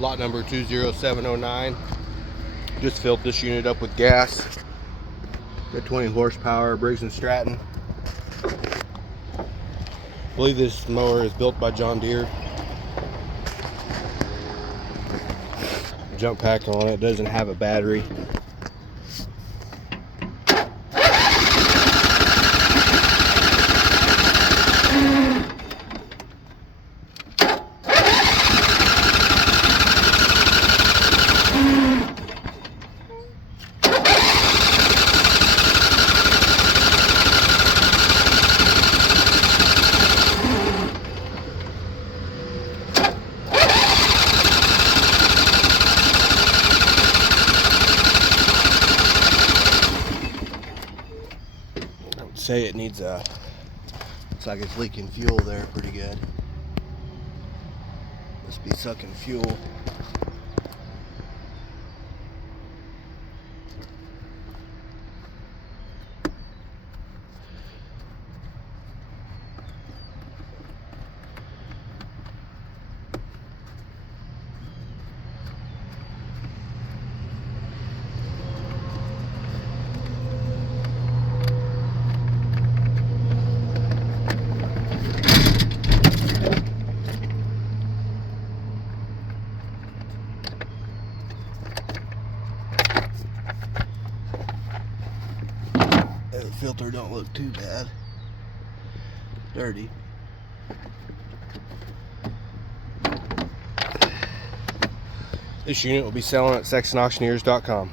lot number 20709. Just filled this unit up with gas. Got 20 horsepower, Briggs and Stratton. I believe this mower is built by John Deere. Jump pack on it, doesn't have a battery. Say it needs a, looks like it's leaking fuel there pretty good. Must be sucking fuel. The filter don't look too bad. Dirty. This unit will be selling at SextonAuctioneers.com.